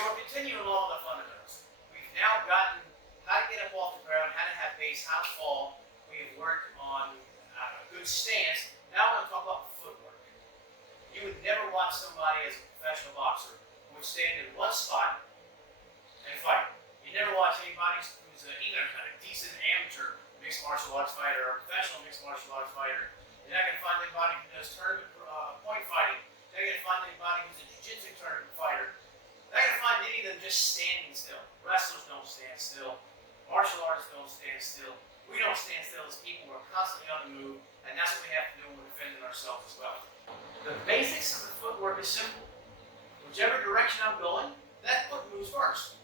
So we're continuing along the fundamentals. We've now gotten how to get up off the ground, how to have base, how to fall. We've worked on a good stance. Now I'm going to talk about footwork. You would never watch somebody as a professional boxer who would stand in one spot and fight. You never watch anybody who's either a decent amateur mixed martial arts fighter or a professional mixed martial arts fighter. You're not going to find anybody who does tournament point fighting. You're not going to find anybody who's a jiu-jitsu tournament fighter. You're not going to find any of them just standing still. Wrestlers don't stand still. Martial artists don't stand still. We don't stand still as people. We're constantly on the move, and that's what we have to do when we're defending ourselves as well. The basics of the footwork is simple. Whichever direction I'm going, that foot moves first.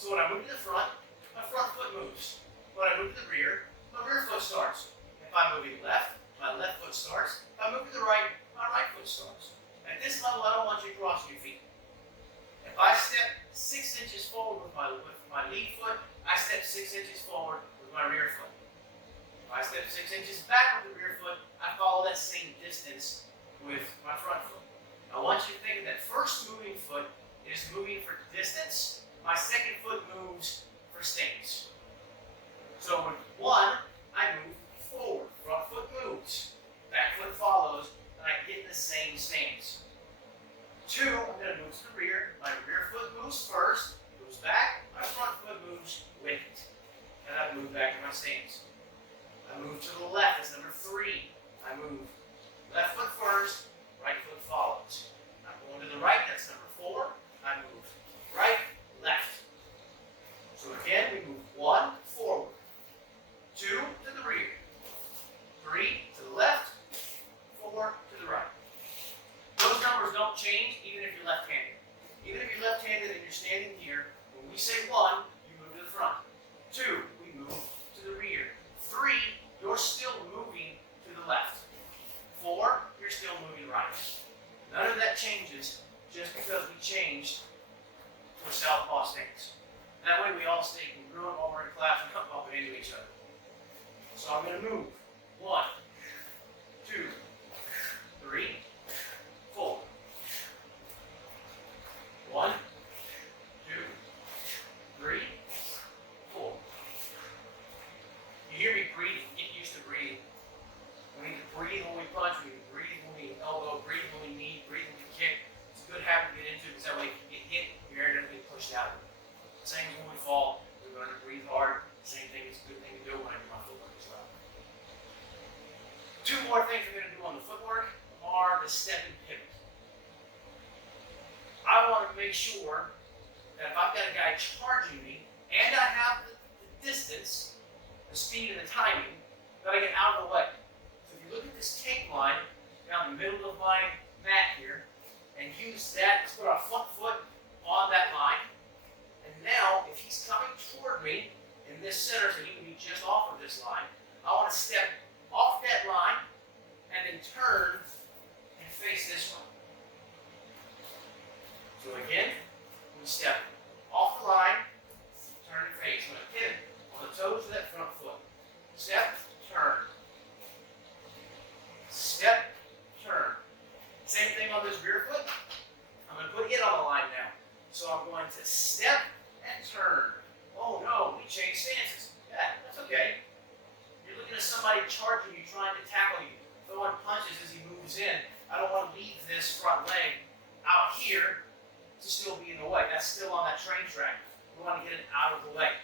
So when I move to the front, my front foot moves. When I move to the rear, my rear foot starts. If I'm moving left, my left foot starts. If I move to the right, my right foot starts. At this level, I don't want you crossing your feet. If I step 6 inches forward with my lead foot, I step 6 inches forward with my rear foot. If I step 6 inches back with the rear foot, I follow that same distance with my front foot. I want you to think of that first moving foot is moving for distance. My second foot moves for stance. So with one, I move forward. Front foot moves. Back foot follows, and I get the same stance. Two, I'm going to move to the rear. My rear foot moves first, moves back. My front foot moves with it. And I move back to my stance. I move to the left. That's number three. I move left foot first, right foot follows. I'm going to the right. That's number four. I move right, left. So again, we move one, forward. Two, to the rear. Three, to the left. Four, to the right. Those numbers don't change even if you're left-handed. Even if you're left-handed and you're standing here, when we say one, you move to the front. Two, we move to the rear. Three, you're still moving to the left. Four, you're still moving right. None of that changes just because we changed to a southpaw stance. That way we all stay congruent while we're in class and not bumping into each other. So I'm going to move. 1, 2, 3, 4. 1, 2, 3, 4. You hear me breathing. Get used to breathing. We need to breathe when we punch. We need to breathe when we elbow. Breathe when we knee. Breathe when we kick. It's a good habit to get into because that way if you get hit, your air doesn't get pushed out. Same as when we fall. We learn to breathe hard. Same thing. It's a good thing to do when I do my footwork as well. Two more things we're going to do on the footwork are the step and pivot. I want to make sure that if I've got a guy charging me and I have the distance, the speed, and the timing, that I get out of the way. So if you look at this tape line down the middle of my mat here and use that, let's put our front foot on that line. And now, if he's coming toward me in this center, so he can be just off of this line, I want to step off that line and then turn and face this one. So again, we step off the line, turn and face. I'm going to pivot on the toes of that front foot. Step, turn. Step, turn. Same thing on this rear foot. I'm going to put it on the line now. So I'm going to step and turn. Oh no, we changed stances. Yeah, that's okay. You're looking at somebody charging you, trying to tackle you, throwing punches as he moves in. I don't want to leave this front leg out here to still be in the way. That's still on that train track. We want to get it out of the way.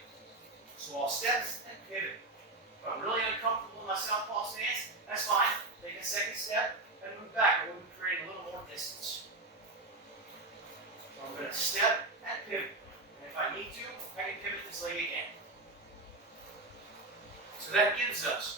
So I'll step and pivot. If I'm really uncomfortable in my southpaw stance, that's fine. Take a second step and move back, where we create a little more distance. So I'm going to step and pivot. And if I need to, I can pivot this leg again. So that gives us